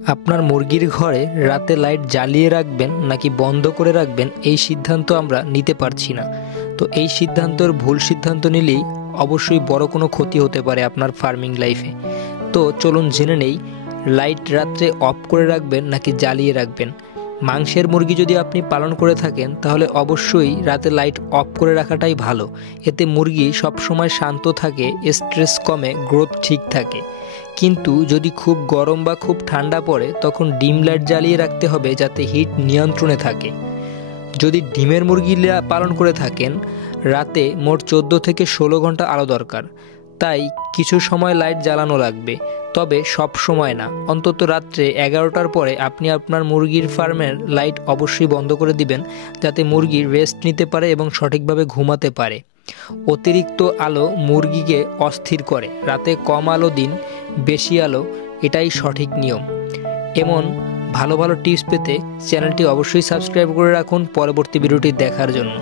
আপনার মুরগির ঘরে রাতে লাইট জ্বালিয়ে রাখবেন নাকি বন্ধ করে রাখবেন এই সিদ্ধান্ত আমরা নিতে পারছি না। তো এই সিদ্ধান্তের ভুল সিদ্ধান্ত নিলেই অবশ্যই বড় কোনো ক্ষতি হতে পারে আপনার ফার্মিং লাইফে। তো চলুন জেনে নেই লাইট রাত্রে অফ করে রাখবেন নাকি জ্বালিয়ে রাখবেন। মাংসের মুরগি যদি আপনি পালন করে থাকেন তাহলে অবশ্যই রাতে লাইট অফ করে রাখাটাই ভালো। এতে মুরগি সবসময় শান্ত থাকে, স্ট্রেস কমে, গ্রোথ ঠিক থাকে। কিন্তু যদি খুব গরম বা খুব ঠান্ডা পড়ে তখন ডিম লাইট জ্বালিয়ে রাখতে হবে যাতে হিট নিয়ন্ত্রণে থাকে। যদি ডিমের মুরগি পালন করে থাকেন রাতে মোট 14 থেকে 16 ঘন্টা আলো দরকার, তাই কিছু সময় লাইট জ্বালানো লাগবে, তবে সব সময় না। অন্তত রাত্রে 11টার পরে আপনি আপনার মুরগির ফার্মের লাইট অবশ্যই বন্ধ করে দিবেন যাতে মুরগি রেস্ট নিতে পারে এবং সঠিকভাবে ঘুমাতে পারে। অতিরিক্ত আলো মুরগিকে অস্থির করে, রাতে কম আলো দিন, বেশি আলো, এটাই সঠিক নিয়ম। এমন ভালো ভালো টিপস পেতে চ্যানেলটি অবশ্যই সাবস্ক্রাইব করে রাখুন পরবর্তী ভিডিওটি দেখার জন্য।